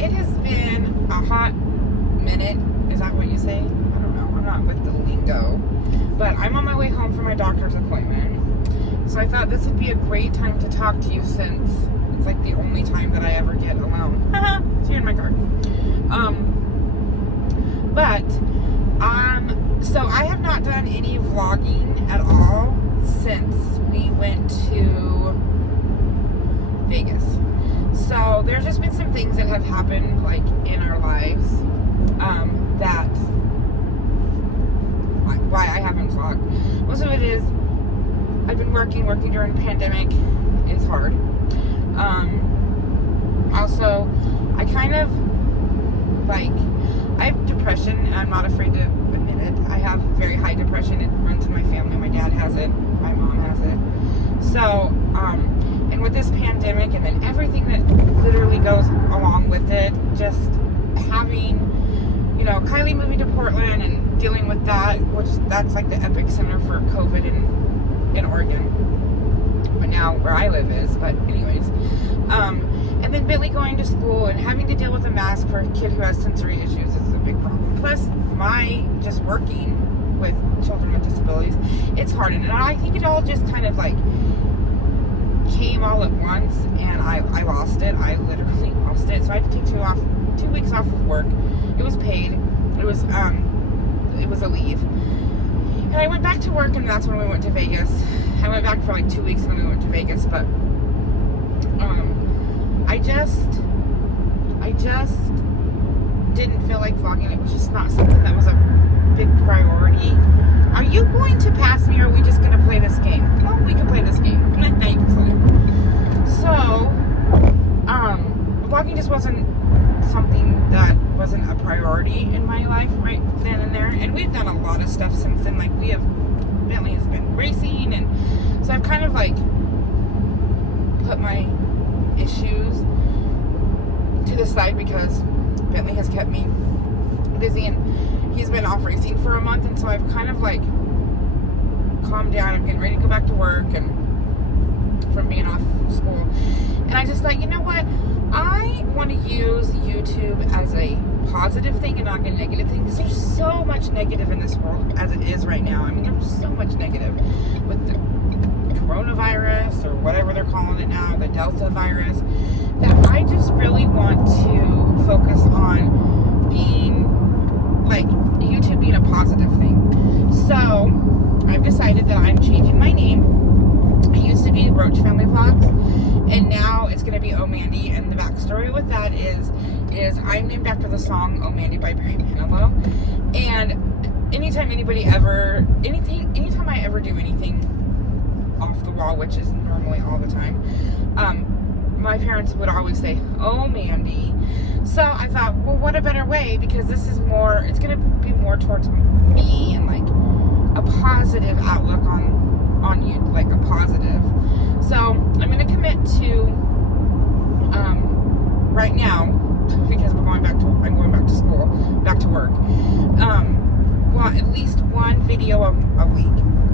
it has been a hot minute. Is that what you say? I don't know. I'm not with the lingo. But I'm on my way home from my doctor's appointment. So I thought this would be a great time to talk to you since it's like the only time that I ever get alone. So you're in my car. So I have not done any vlogging at all since we went to Vegas. So there's just been some things that have happened like in our lives that why I haven't vlogged. Most of it is I've been working during the pandemic is hard. Also, I kind of like I have depression and I'm not afraid to admit it. I have very high depression. It runs in my family. My dad has it. My mom has it. So, and with this pandemic and then everything that literally goes along with it, just having, you know, Kylie moving to Portland and dealing with that, which that's like the epicenter for COVID in Oregon. But now where I live is, but anyways. And then Bentley going to school and having to deal with a mask for a kid who has sensory issues is a big problem. Plus, my just working with children with disabilities, it's hard. And I think it all just kind of like came all at once, and I lost it. I literally lost it. So I had to take 2 weeks off of work. It was paid. It was a leave. And I went back to work, and that's when we went to Vegas. I went back for like 2 weeks, and then we went to Vegas. But I just didn't feel like vlogging. It was just not something that was a big priority. Are you going to pass me, or are we just going to play this game? No, we can play this game. Now you can play it. So, vlogging just wasn't something that wasn't a priority in my life right then and there. And we've done a lot of stuff since then. Like, Bentley has been racing, and so I've kind of like put my issues to the side because Bentley has kept me busy, and he's been off racing for a month, and so I've kind of like calmed down. I'm getting ready to go back to work and from being off school, and I just like, you know what, I want to use YouTube as a positive thing and not a negative thing, because there's so much negative in this world as it is right now. I mean, there's so much negative with the coronavirus or whatever they're calling it now, the Delta virus, that I just really want to focus on being like YouTube being a positive thing. So I've decided that I'm changing my name. I used to be Roach Family Vlogs, and now it's going to be Oh Mandy. And the backstory with that is I'm named after the song Oh Mandy by Barry Manilow. And anytime I ever do anything off the wall, which is normally all the time, my parents would always say, "Oh Mandy." So I thought, well, what a better way, because this is more, it's going to be more towards me and like a positive outlook on you, like a positive. So I'm going to commit to right now, because I'm going back to school, back to work. Well, at least one video a week.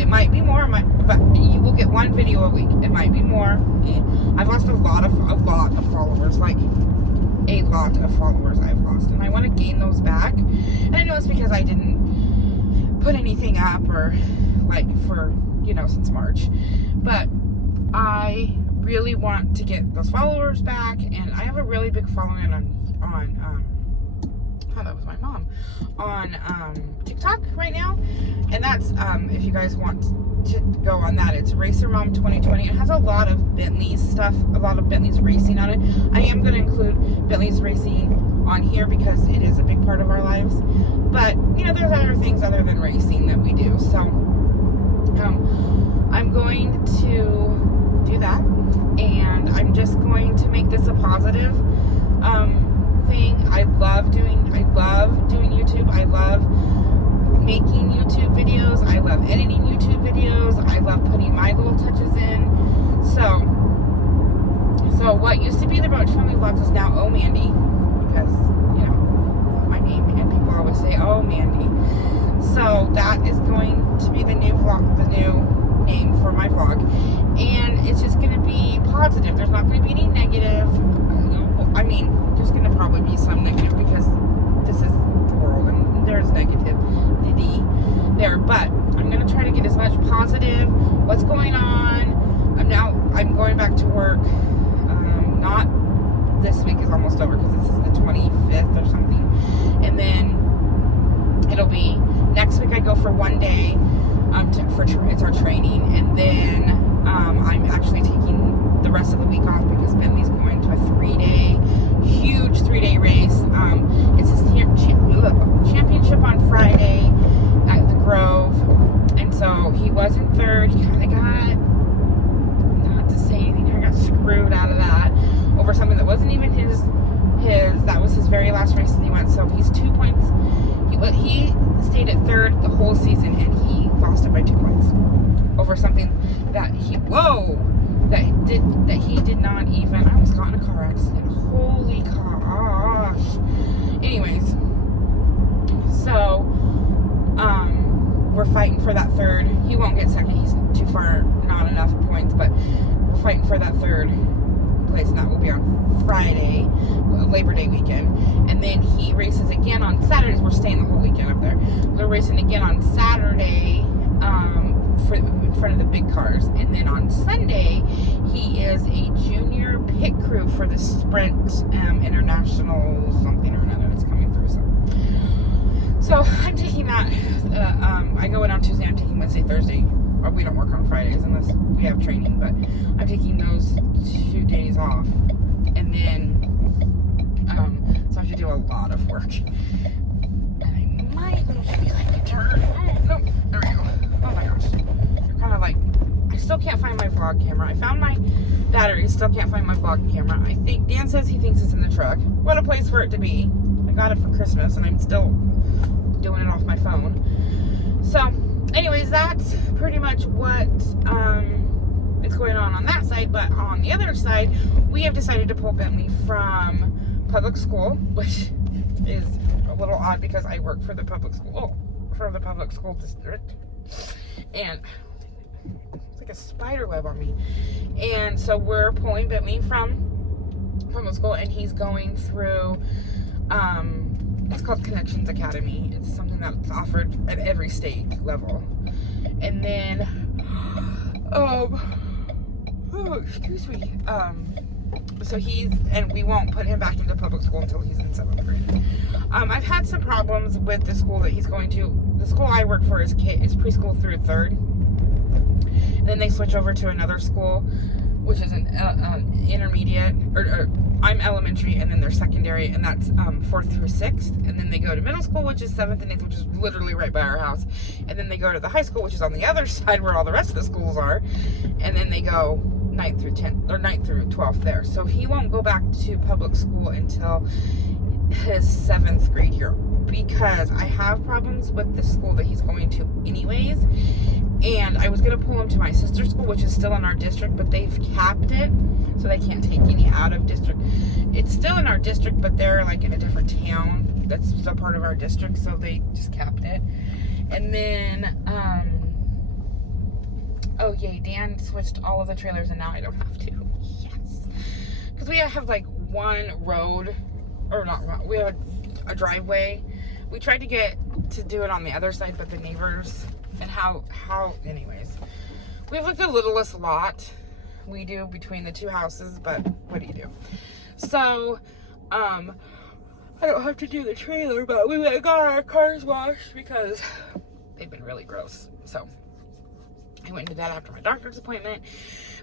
It might be more, but you will get one video a week. It might be more. I've lost a lot of followers, like a lot of followers I've lost, and I want to gain those back. And I know it's because I didn't put anything up or like for, you know, since March, but I really want to get those followers back. And I have a really big following on that was my mom, on TikTok right now, and that's if you guys want to go on that, it's Racer Mom 2020. It has a lot of Bentley's stuff, a lot of Bentley's racing on it. I am going to include Bentley's racing on here because it is a big part of our lives, but you know, there's other things other than racing that we do. So I'm going to do that, and I'm just going to make this a positive thing. I love doing YouTube. I love making YouTube videos. I love editing YouTube videos. I love putting my little touches in. So what used to be the Roach Family Vlogs is now Oh Mandy, because, you know, my name, and people always say Oh Mandy. So that is going to be the new name for my vlog, and it's just going to be positive. There's not going to be any negative. I mean, there's going to probably be there's negativity there, but I'm going to try to get as much positive, what's going on. I'm going back to work, not this week is almost over because this is the 25th or something, and then it'll be next week I go for one day, it's our training, and then I'm actually taking the rest of the week off because Bentley's going to a huge 3-day race. It's his championship on Friday at the Grove, and so he was in third. He kind of got, not to say anything, I got screwed out of that over something that wasn't even his. That was his very last race that he went. So he's 2 points. He stayed at third the whole season, and he lost it by 2 points over something that he did not even. I almost got in a car accident. Holy gosh. Anyways, so we're fighting for that third. He won't get second. He's too far, not enough points, but we're fighting for that third place, and that will be on Friday, Labor Day weekend. And then he races again on Saturdays. We're staying the whole weekend up there. We're racing again on Saturday in front of the big cars, and then on Sunday he is a junior pit crew for the Sprint International something or another that's coming through. So I'm taking that. I go in on Tuesday. I'm taking Wednesday, Thursday. We don't work on Fridays unless we have training, but I'm taking those 2 days off, and then so I have to do a lot of work, and I might maybe like to turn. Oh no, there we go. Oh my gosh, you're kind of like, I still can't find my vlog camera. I found my battery, still can't find my vlog camera. I think Dan says he thinks it's in the truck. What a place for it to be. I got it for Christmas, and I'm still doing it off my phone. So anyways, that's pretty much what is going on that side. But on the other side, we have decided to pull Bentley from public school, which is a little odd because I work for the public school, district, and it's like a spider web on me. And so we're pulling Bentley from public school, and he's going through it's called Connections Academy. It's something that's offered at every state level. And then excuse me, so we won't put him back into public school until he's in 7th grade. I've had some problems with the school that he's going to. The school I work for is preschool through 3rd, and then they switch over to another school, which is an intermediate, or I'm elementary, and then they're secondary, and that's 4th through 6th, and then they go to middle school, which is 7th and 8th, which is literally right by our house, and then they go to the high school, which is on the other side where all the rest of the schools are, and then they go 9th through 10th, or 9th through 12th there. So he won't go back to public school until his 7th grade year, because I have problems with the school that he's going to anyways. And I was going to pull him to my sister's school, which is still in our district, but they've capped it, so they can't take any out of district. It's still in our district, but they're like in a different town that's still part of our district, so they just capped it. And then, oh yay, Dan switched all of the trailers, and now I don't have to. Yes. Because we have like one road, or not, we have a driveway. We tried to get to do it on the other side, but the neighbors, and anyways, we've looked at the littlest lot we do between the 2 houses, but what do you do? So I don't have to do the trailer, but we went and got our cars washed because they've been really gross. So I went and did that after my doctor's appointment.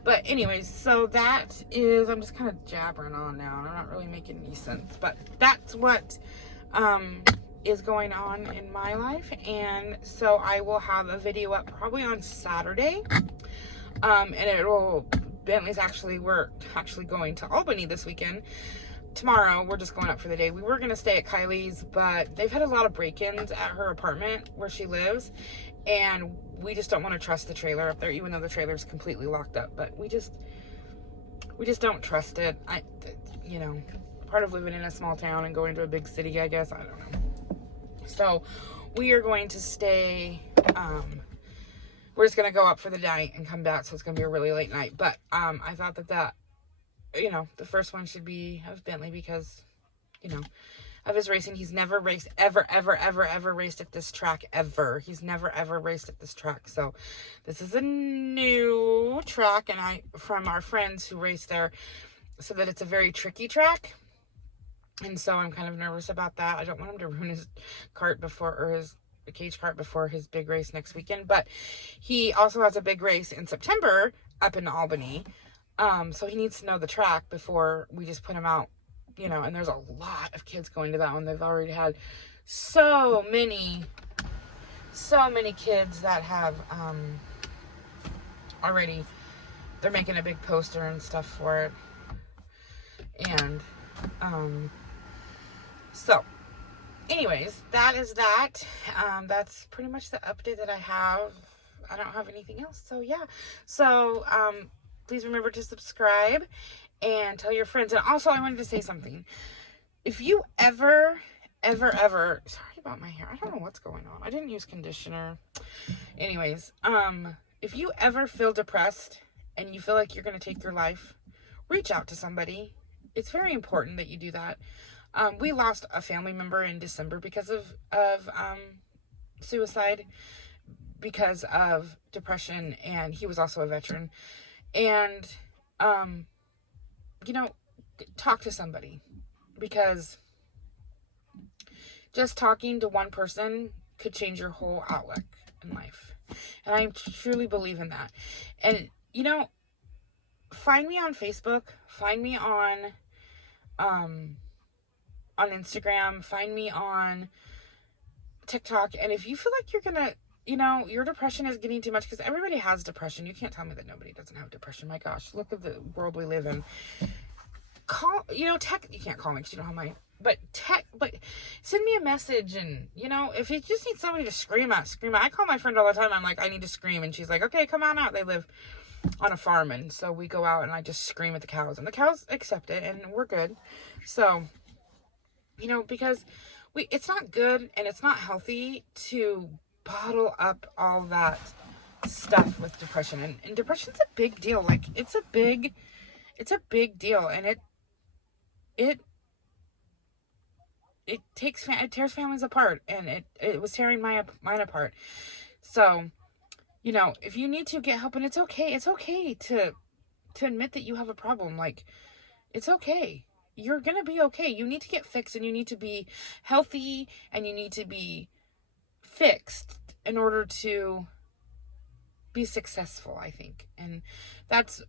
But anyways, so that is, I'm just kind of jabbering on now, and I'm not really making any sense, but that's what is going on in my life. And so I will have a video up probably on Saturday, and we're actually going to Albany this weekend. Tomorrow we're just going up for the day. We were going to stay at Kylie's, but they've had a lot of break-ins at her apartment where she lives, and we just don't want to trust the trailer up there, even though the trailer's completely locked up. But we just don't trust it. You know, part of living in a small town and going to a big city, I guess. I don't know. So we are going to stay, we're just going to go up for the night and come back. So it's going to be a really late night. But I thought that, you know, the first one should be of Bentley because, you know, of his racing. He's never raced, ever raced at this track, ever. He's never, ever raced at this track. So this is a new track, and from our friends who race there, so that it's a very tricky track. And so I'm kind of nervous about that. I don't want him to ruin his cart his cage cart before his big race next weekend. But he also has a big race in September up in Albany. So he needs to know the track before we just put him out, and there's a lot of kids going to that one. They've already had so many kids that have, already, they're making a big poster and stuff for it. And, so anyways, that is that. That's pretty much the update that I have. I don't have anything else. So yeah. So, please remember to subscribe and tell your friends. And also, I wanted to say something. If you ever, sorry about my hair. I don't know what's going on. I didn't use conditioner. Anyways, if you ever feel depressed and you feel like you're going to take your life, reach out to somebody. It's very important that you do that. We lost a family member in December because of suicide, because of depression, and he was also a veteran. And, talk to somebody, because just talking to one person could change your whole outlook in life. And I truly believe in that. And, find me on Facebook, find me on Instagram, find me on TikTok. And if you feel like you're gonna, your depression is getting too much, because everybody has depression. You can't tell me that nobody doesn't have depression. My gosh, look at the world we live in. You can't call me because you don't have my, but send me a message. And, if you just need somebody to scream at. I call my friend all the time. I'm like, I need to scream. And she's like, okay, come on out. They live on a farm. And so we go out and I just scream at the cows, and the cows accept it, and we're good. So, because it's not good and it's not healthy to bottle up all that stuff with depression. And depression's a big deal. Like, it's a big deal. And it tears families apart, and it was tearing mine apart. So, if you need to get help, and it's okay to admit that you have a problem. Like, it's okay. You're going to be okay. You need to get fixed, and you need to be healthy, and you need to be fixed in order to be successful, I think. And that's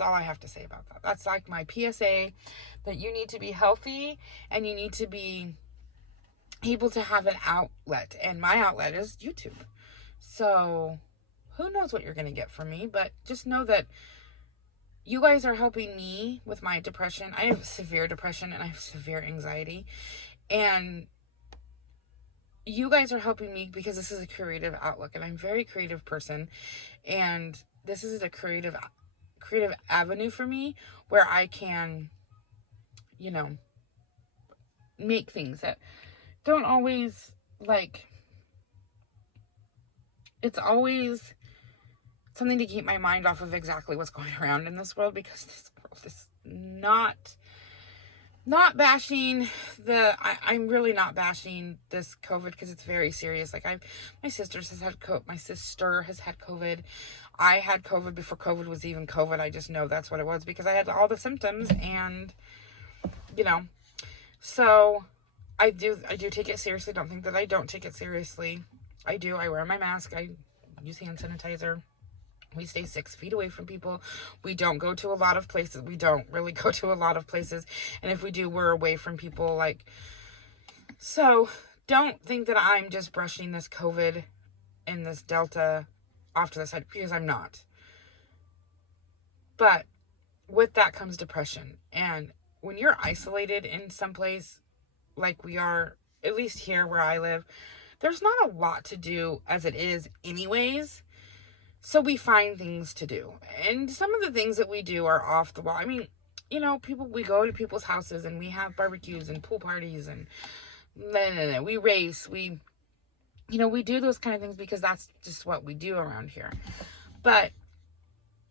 all I have to say about that. That's like my PSA, that you need to be healthy, and you need to be able to have an outlet. And my outlet is YouTube. So who knows what you're going to get from me, but just know that you guys are helping me with my depression. I have severe depression, and I have severe anxiety. And you guys are helping me because this is a creative outlook, and I'm a very creative person. And this is a creative avenue for me where I can, make things that don't always, it's always something to keep my mind off of exactly what's going around in this world, because this world is not bashing I'm really not bashing this COVID, because it's very serious. Like, my sister has had COVID. I had COVID before COVID was even COVID. I just know that's what it was, because I had all the symptoms, and, so I do take it seriously. Don't think that I don't take it seriously. I do. I wear my mask. I use hand sanitizer. We stay 6 feet away from people. We don't go to a lot of places. We don't really go to a lot of places. And if we do, we're away from people. So don't think that I'm just brushing this COVID and this Delta off to the side, because I'm not. But with that comes depression. And when you're isolated in some place like we are, at least here where I live, there's not a lot to do as it is anyways. So we find things to do. And some of the things that we do are off the wall. I mean, we go to people's houses, and we have barbecues and pool parties, and we race. We do those kind of things because that's just what we do around here. But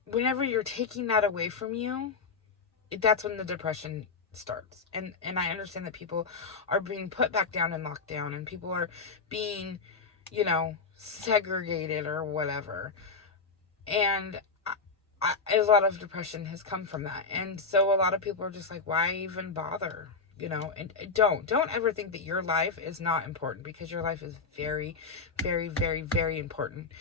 whenever you're taking that away from you, that's when the depression starts. And I understand that people are being put back down in lockdown, and people are being, you know, segregated or whatever. And a lot of depression has come from that. And so a lot of people are just like, why even bother? You know, and don't ever think that your life is not important, because your life is very, very, very, very important.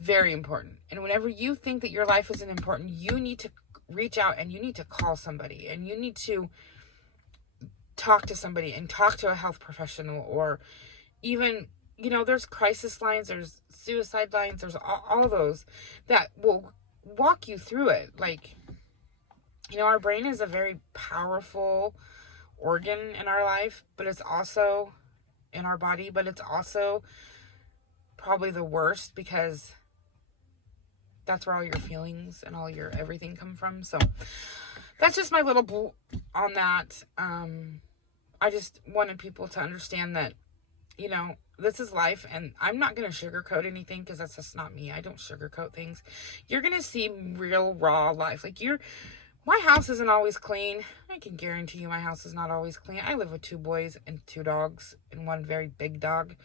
Very important. And whenever you think that your life isn't important, you need to reach out and you need to call somebody, and you need to talk to somebody and talk to a health professional, or even, you know, there's crisis lines, there's suicide lines, there's all those that will walk you through it. Like, you know, our brain is a very powerful organ in our life, but it's also in our body, but it's also probably the worst, because that's where all your feelings and all your everything come from. So that's just my little on that. I just wanted people to understand that, you know, this is life, and I'm not going to sugarcoat anything, because that's just not me. I don't sugarcoat things. You're going to see real raw life. Like, my house isn't always clean. I can guarantee you my house is not always clean. I live with 2 boys and 2 dogs and 1 very big dog.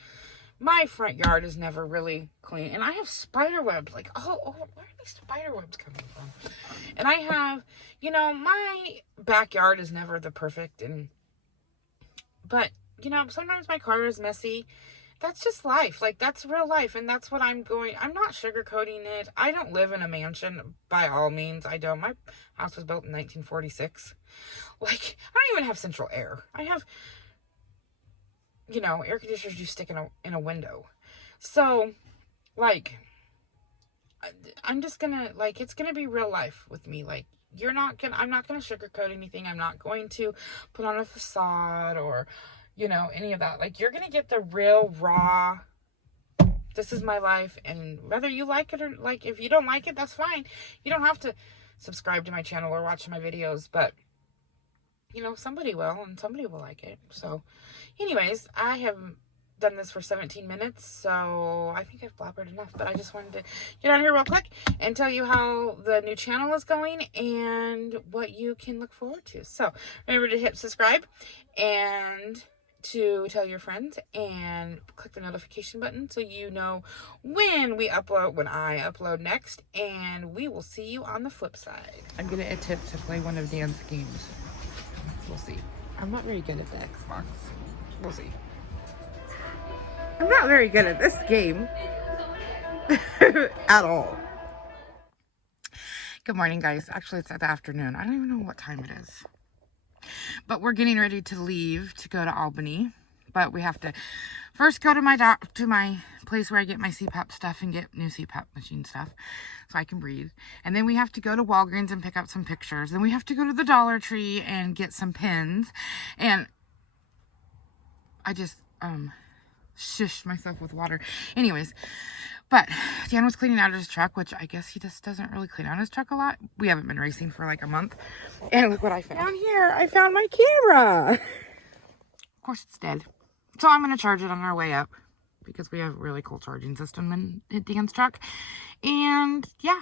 My front yard is never really clean. And I have spider webs. Like, oh, where are these spider webs coming from? And I have, you know, my backyard is never the perfect. But, you know, sometimes my car is messy. That's just life. Like, that's real life. And that's what I'm not sugarcoating it. I don't live in a mansion, by all means. I don't. My house was built in 1946. Like, I don't even have central air. I have, you know, air conditioners you stick in a window. So, like, I'm just gonna, like, it's gonna be real life with me. Like, I'm not gonna sugarcoat anything. I'm not going to put on a facade or, you know, any of that. Like, you're gonna get the real raw, this is my life. And whether you like it or, like, if you don't like it, that's fine. You don't have to subscribe to my channel or watch my videos, but, you know, somebody will, and somebody will like it. So anyways, I have done this for 17 minutes, so I think I've blabbered enough, but I just wanted to get on here real quick and tell you how the new channel is going and what you can look forward to. So remember to hit subscribe and to tell your friends, and click the notification button so you know when I upload next, and we will see you on the flip side. I'm gonna attempt to play one of Dan's games. We'll see. I'm not very good at the Xbox. We'll see. I'm not very good at this game at all. Good morning, guys. Actually, it's at the afternoon. I don't even know what time it is. But we're getting ready to leave to go to Albany. But we have to first go to my place where I get my CPAP stuff and get new CPAP machine stuff so I can breathe. And then we have to go to Walgreens and pick up some pictures. Then we have to go to the Dollar Tree and get some pins. And I just shushed myself with water. Anyways, but Dan was cleaning out his truck, which I guess he just doesn't really clean out his truck a lot. We haven't been racing for like a month. And look what I found. Down here, I found my camera. Of course, it's dead. So I'm going to charge it on our way up, because we have a really cool charging system in Dan's truck. And yeah,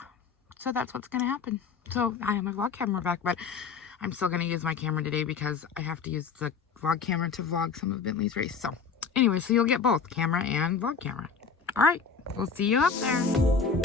so that's what's going to happen. So I have my vlog camera back, but I'm still going to use my camera today because I have to use the vlog camera to vlog some of Bentley's race. So anyway, so you'll get both camera and vlog camera. All right, we'll see you up there.